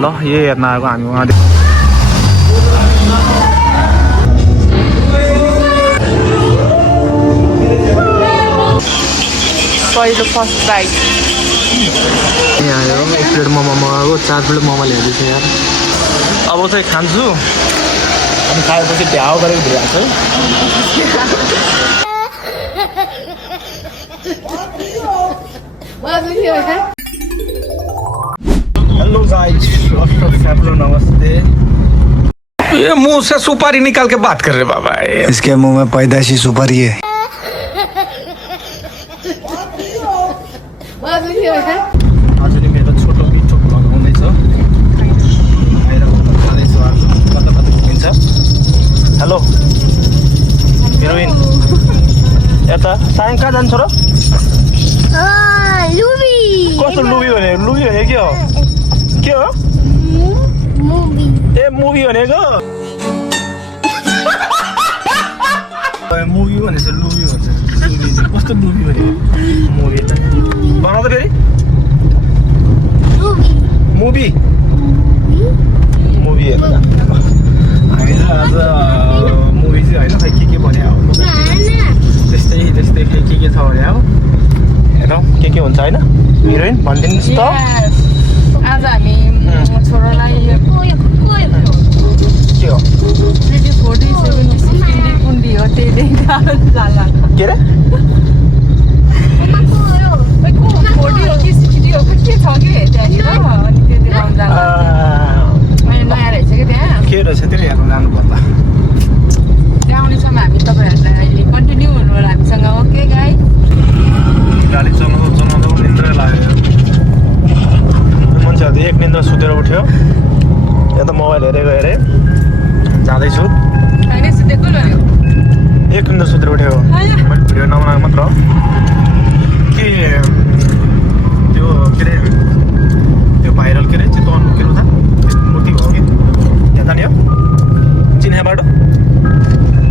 ल यही हेर्न आएको हामी उहाँ पहिलो फर्स्ट बाइट यहाँ आयो 1 प्लेट मोमो मगाएको 4 प्लेट मोमो ल्याउँदैछ यार अब चाहिँ खान्छु अनि खाएपछि भ्याउ गरेको भइहाल्छ हेलो गाइस नमस्ते ये मुंह से सुपारी निकाल के बात कर रहे बाबा इसके मुंह में पैदाइशी सुपारी है आज नि मेरो छोटो मिठो भ्लग हुँदैछ कता कता घुमिन्छ हेलो हिरोइन यता सायङ कहाँ जान्छ र कस्तो लुबी भने के हो ए मुभी भनेको मुभी भनेछ लुबी भन्छ कस्तो लुबी भनेको मुभी बनाउँदा फेरि मुभी हेर्नु हामी त आज मुभी चाहिँ होइन खै के भने अब त्यस्तै के छ भने अब हेरौँ के हुन्छ होइन हिरोइन भनिदिनुहोस् त आज हामी छोरालाई के हो 47 कुण्डी हो त्यही के रे 40 हो कि 60 हो के छ कि त्यहाँनिर अनि त्यो देखाउनु जानु अनि नयाँ रहेछ कि त्यहाँ के रहेछ त्यो हेर्नु जानुपर्दा त्यहाँ आउनेसम्म हामी तपाईँहरूलाई अहिले कन्टिन्यू हुनु होला हामीसँग ओके गाई गाडी चलाउँदा निन्द्रै लाग्यो मान्छेहरू एक निन्द्रा सुतेर उठ्यो यता मोबाइल हेरेको हेरेँ जाँदैछु होइन सुतेको भन्यो एक निन्द्रा सुतेर उठ्यो मैले भिडियो नबनाएको मात्र के त्यो के अरे त्यो भाइरल के अरे चितवन के अरे मूर्ति हो कि त्यहाँ जाने हो चिन्या बाटो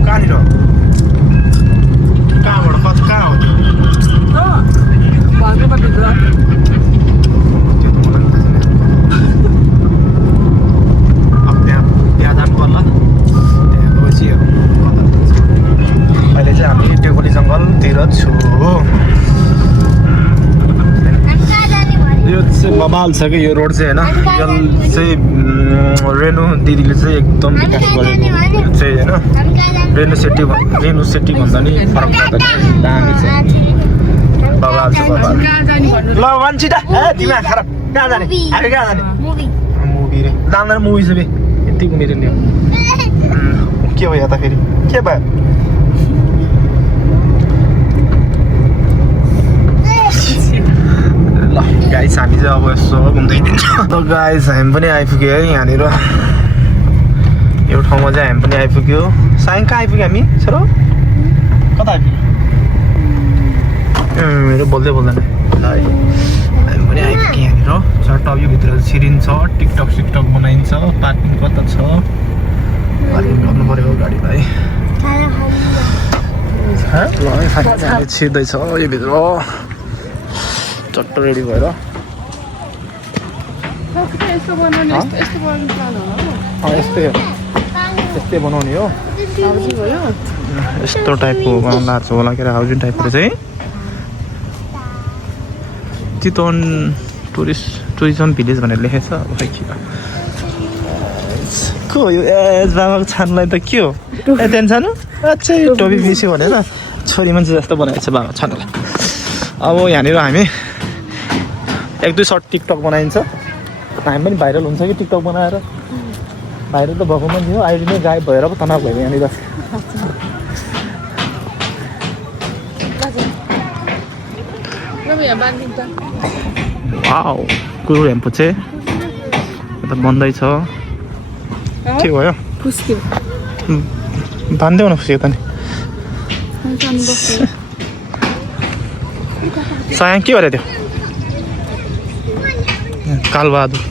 कहाँनिर कहाँबाट कहाँ हो त्यो अहिले चाहिँ हामी टेकोली जङ्गलतिर छु यो चाहिँ बबाल छ कि यो रोड चाहिँ होइन यो चाहिँ रेणु दिदीले चाहिँ एकदम विकास गरेको चाहिँ होइन रेणु सेट्टी भन्दा नि फरक पर्दैन दामी छ बबाल छ बबाल ल वान्चिटा ए दिमाग खराब कहाँ जाने हामी कहाँ जाने मुभी रे जाँदैन मुभी छ बे यतिको मेरो नि के भयो त फेरि के भयो ल गाइस हामी चाहिँ अब यसो घुम्दै दिन्छ ल गाइस हामी पनि आइपुग्यो है यहाँनिर यो ठाउँमा चाहिँ हामी पनि आइपुग्यो सायङ कहाँ आइपुग्यो हामी छोरो कता आइपुग्यो मेरो बोल्दै बोल्दैन ल हामी पनि आइपुग्यो यहाँनिर चट्ट यो भित्र छिरिन्छ टिकटक बनाइन्छ पार्किङ कता छ पार्किङ गर्नु पऱ्यो गाडीलाई ल फाइनली छिर्दैछ यो भित्र चट्ट रेडी भएर यस्तै बनाउने हो यस्तो टाइपको बनाउनु लाग्छ होला के अरे हाउजिङ टाइपको चाहिँ चितवन टुरिज्म भिलेज भनेर लेखेछ अब खै को यो एज बाबाको छानुलाई त के हो त्यहाँ छानु अच्छा यो टोपी मिस्यो भनेर छोरी मान्छे जस्तो बनाएको छ बाबा छानुलाई अब यहाँनिर हामी 1-2 सर्ट टिकटक बनाइन्छ हामी पनि भाइरल हुन्छ कि टिकटक बनाएर भाइरल त भएको मान्छे हो अहिले नै गायब भएर पो तनाव भयो यहाँनिर वाउ कुरो हेम्पो चाहिँ यता बन्दैछ के भयो बान्दै हुन खुसी यता नि सायङ के गरे त्यो कालबहादुर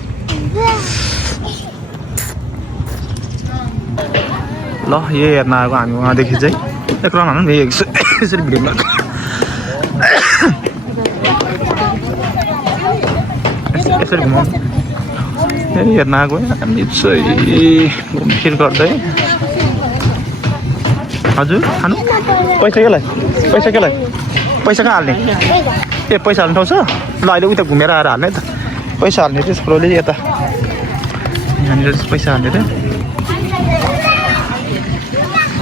ल यही हेर्न आएको हामी उहाँदेखि चाहिँ एक्लो हाल्नु नि यसरी भिडियोमा यसरी घुमाउनु हेर्न आएको हामी चाहिँ घुमफिर गर्दै हजुर खानु पैसा केलाई पैसा कहाँ हाल्ने ए पैसा हाल्नु ठाउँ छ ल अहिले उता घुमेर आएर हाल्ने त पैसा हाल्ने थियो छोरोले यता यहाँनिर चाहिँ पैसा हाल्ने थियो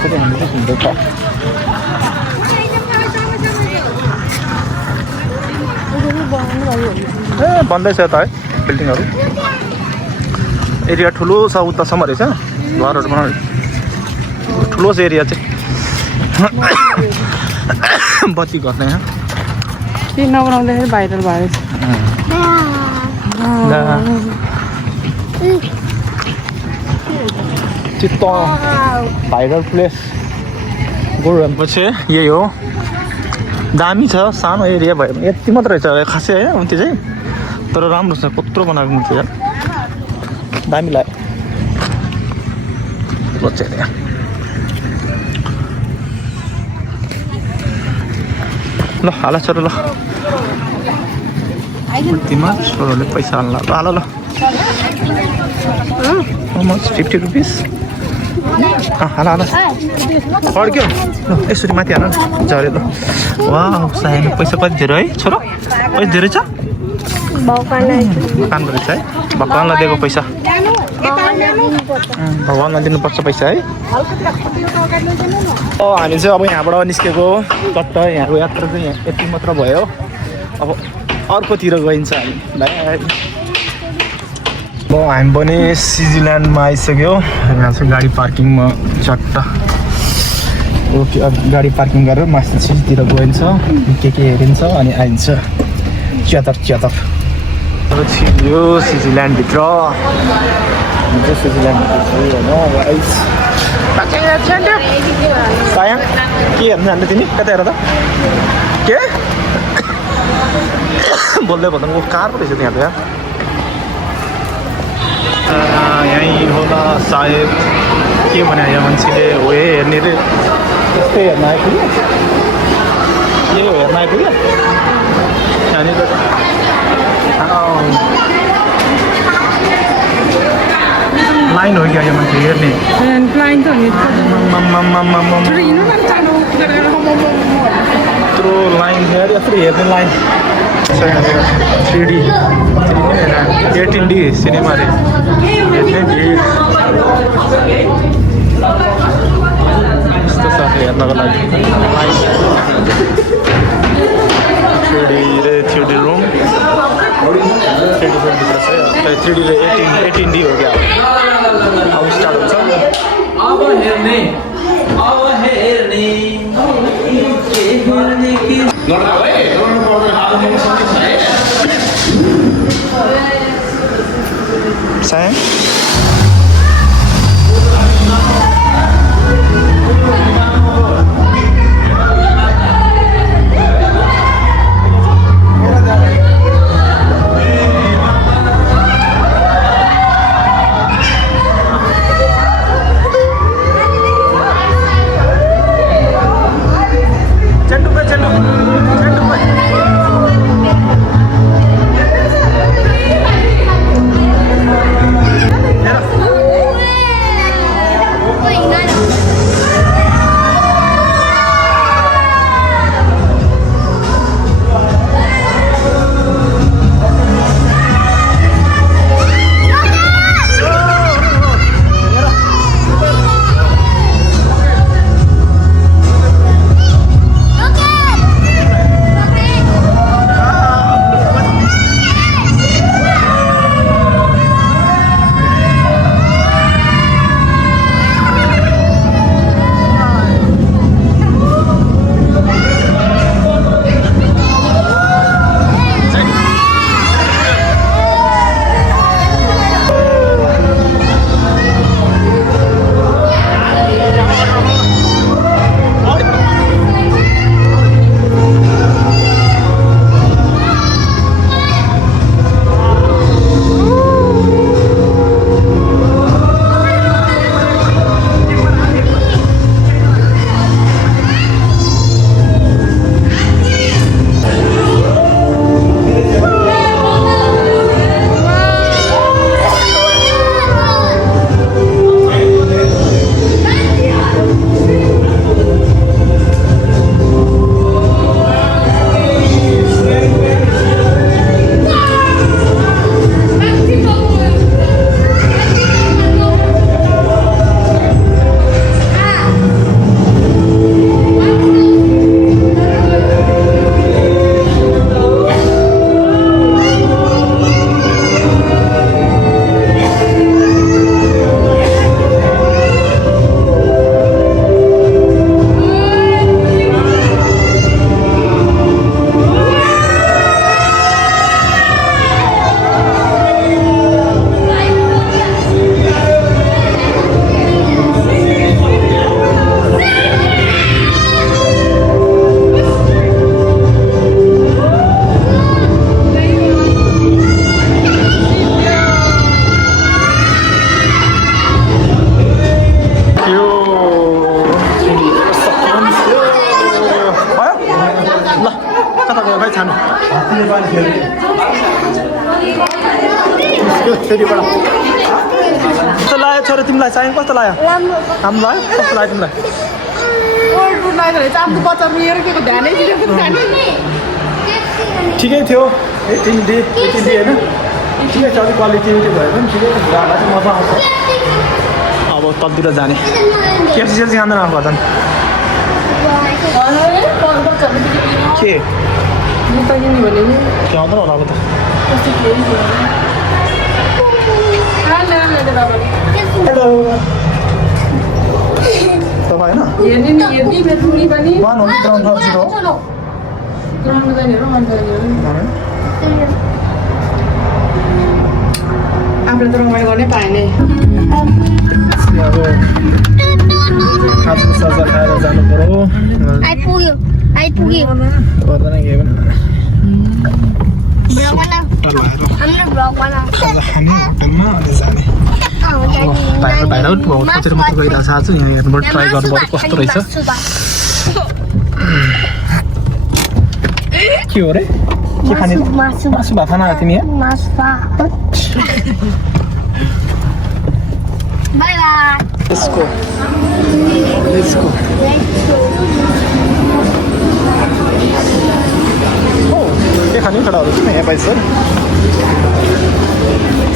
कति हाल्ने चाहिँ हुँदैछ ए बन्दैछ त है बिल्डिङहरू एरिया ठुलो छ उतासम्म रहेछ घरहरू बनाउने ठुलो छ एरिया चाहिँ बत्ती गर्ने यहाँ किन नबनाउँदाखेरि भाइरल भएर चित्त भाइरल प्लेस गोरुपछि यही हो दामी छ सानो एरिया भयो भने यति मात्र रहेछ खासै है त्यो चाहिँ तर राम्रो छ कत्रो बनाएको मूर्ति यार दामी लाग्यो बच्चाहरू यहाँ ल हाला छोरो ल मूर्तिमा छोरोले पैसा हाल्नु ल ल $50 हाला अड्क्यो ल यसरी माथि हाल न झऱ्यो ल वा सानो पैसा कति धेरै है छोरो पैसा धेरै छ कानको रहेछ है भगवान्लाई दिएको पैसा भगवान्लाई दिनुपर्छ पैसा है हामी चाहिँ अब यहाँबाट निस्केको चट्ट यहाँको यात्रा चाहिँ यहाँ यति मात्र भयो अब अर्कोतिर गइन्छ हामी भाइ अब हामी पनि सिजील्यान्डमा आइसक्यो यहाँ चाहिँ गाडी पार्किङमा चट्ट ओके अब गाडी पार्किङ गरेर माथि सिटीतिर गइन्छ के हेरिन्छ अनि आइन्छ च्यातर अब छिर्यो सिजील्यान्डभित्र सायङ के हेर्नु जान्छ तिमी कता हेर त के बोल्दै भन्दा ऊ कार पो रहेछ त्यहाँ त यहीँ होला सायद के भने यहाँ मान्छेले हो हेर्ने रे त्यस्तै हेर्न आइपुग्यो के हो हेर्न आइपुग्यो यहाँनिर लाइन हो क्या यो मान्छे हेर्ने लाइन त यत्रो लाइन यत्रो हेर्ने लाइन 3D 18D सिनेमा रे हेर्ने भिड यस्तो छ हेर्नको लागि 3D रुम 3D भित्र छ 3D रे 18D हो क्या अब स्टार्ट हुन्छ अब हेर्ने सायङ फेरिबाट कस्तो लाग्यो छोरा तिमीलाई चाहिँ कस्तो लाग्यो राम्रो लाग्यो कस्तो लाग्यो तिमीलाई ठिकै थियो 18 डे होइन ठिकै छ अलिक क्वालिटी त्यो भयो भने ठिकै जाँदा चाहिँ मजा आउँछ अब तलतिर जाने केएफसी खाँदैन अब झन् के आउँदैन होला अब त तपाईँ होइन 1 आफूले त रमाइलो गर्नै पाएँ नि अब खाजा साजा खाएर जानु पर्यो आइपुग्यो पर्दैन के पनि हाम्रो ब्लग बनाऊ खाजा खाने होटलमा अनि जाने बाहिर बहुत कतिर मात्र गइरहेको छ आज यहाँ हेर्नुबाट ट्राई गर्नु पर्यो कस्तो रहेछ के हो रे के खाने मासु भात खाना तिमी यहाँ बाई बाई यसको के खाने खडा हुँदैछ यहाँ पाइछ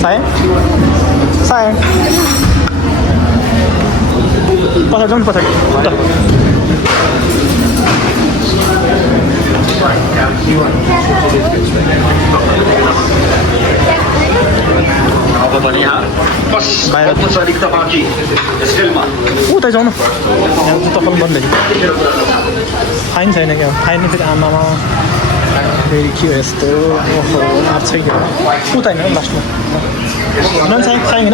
सायन पछाडि जाउँ पछाडि बाहिर उतै जाउँ न जुत्ता खोल्नु बन्द फाइन छैन क्या फाइन फेरि आमामा फेरि के हो यस्तो आठ छैन उता होइन लास्टमा नन छैन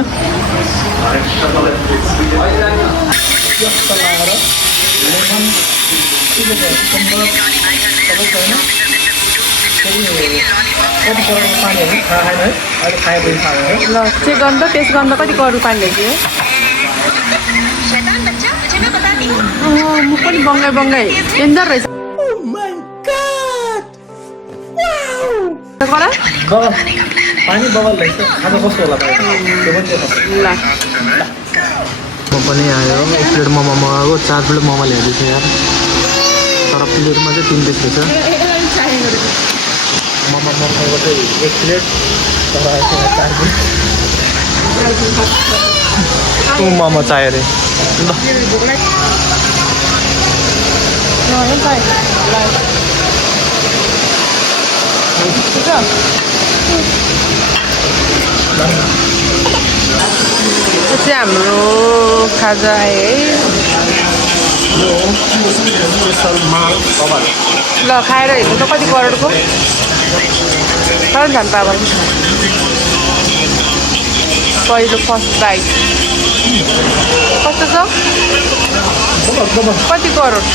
ल चेक गर्नु त टेस्ट गर्नु त कति करोड रुपियाँ ल्याइदियो मुख पनि बङ्गाई डेन्जर रहेछ पानी बबल रहेछ खाजा कस्तो होला ल म पनि आयो 1 प्लेट मोमो मगाएको 4 प्लेट मोमो ल्याइदिएछ यार तर प्लेटमा चाहिँ 3 पिस रहेछ मोमो मगाएको चाहिँ 1 प्लेट तर 4 पिस मोमो चाहियो अरे यो चाहिँ हाम्रो खाजा आयो है ल खाएर हेर्नु त कति करोडको झन् पाबा पहिलो फर्स्ट बाइट कस्तो छ कति करोड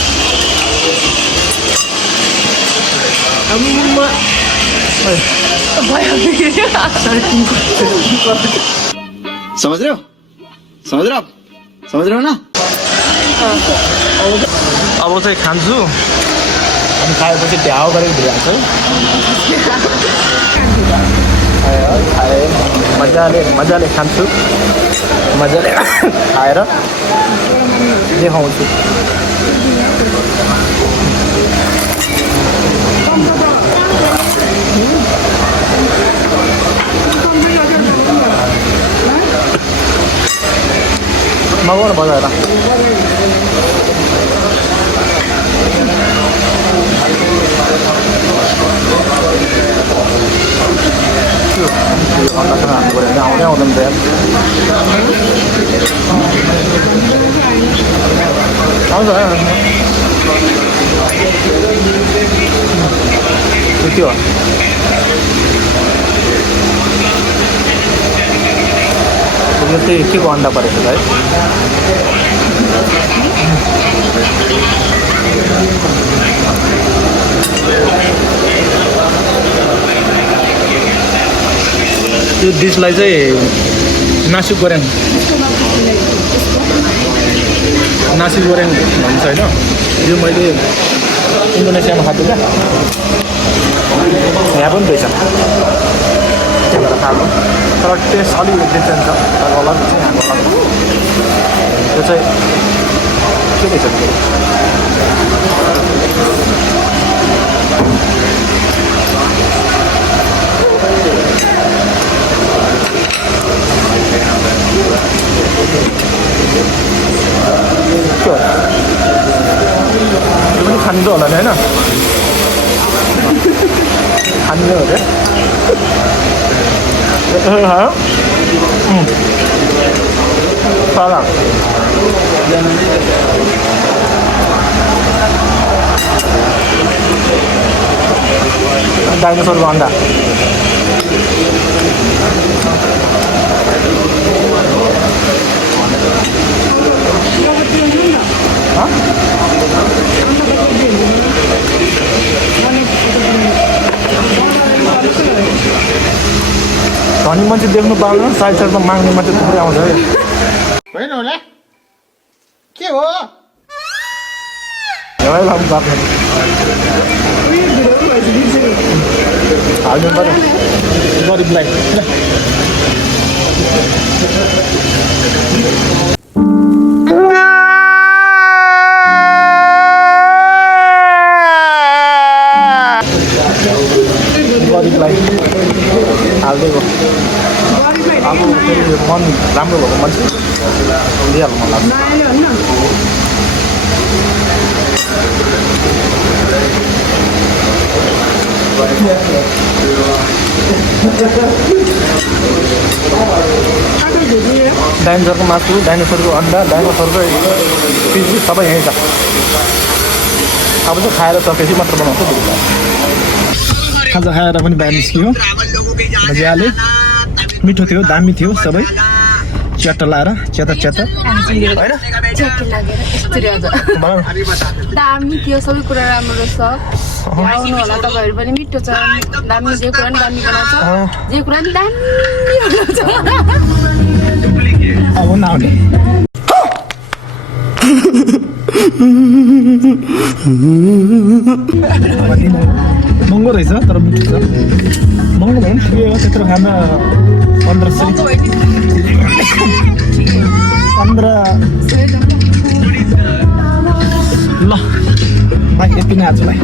समझ रहे हो ना अब चाहिँ खान्छु अनि खाएपछि ढ्याउ गरेर भिडिहाल्छ खाएँ मजाले खान्छु मजाले खाएर देखाउँछु मगाउन बजाएर अन्डासँग हाल्नु पऱ्यो भने आउँदैन आउँछ के हो यो चाहिँ के को अन्डा परेको छ है यो डिसलाई चाहिँ नासी गोरेङ भन्छ होइन यो मैले इन्डोनेसियामा खाएको क्या यहाँ पनि रहेछ भनेर खाएको तर टेस्ट अलिक डिफ्रेन्ट छ तर अलग चाहिँ यहाँको अलग त्यो चाहिँ के रहेछ त्यो त्यो पनि खान्छ होला नि होइन खाने हो अरे सारा डाइनोसरको अन्डा धनी मान्छे देख्नु पाउँदैन साइड साइडमा माग्ने मान्छे थुप्रै आउँछ है होइन होला के हो हेवाइ लाग्नु पर्ने हाल्नु पऱ्यो गरिबलाई गरिबलाई हालिदिएको अब फेरि मन राम्रो भएको मान्छे लिइहाल्नु मन लाग्छ डाइनोसरको मासु डाइनोसरको अन्डा डाइनोसरको पिस सबै यहीँ छ अब चाहिँ खाएर सकेपछि मात्र बनाउँछ खाजा खाएर पनि बाहिर निस्कियो मजाले मिठो थियो दामी थियो सबै च्याटर लाएर च्यातर च्यातर होइन दामी थियो सबै कुरा राम्रो छ आउनु होला तपाईँहरू पनि मिठो छ दामी जे कुरा पनि दामी बनाउँछ जे कुरा पनि दामी बनाउँछ अब नआउने महँगो रहेछ तर मिठो छ महँगो भयो नि ठिकै हो त्यत्रो खाँदा 1500 ल भाइ यति नै आजलाई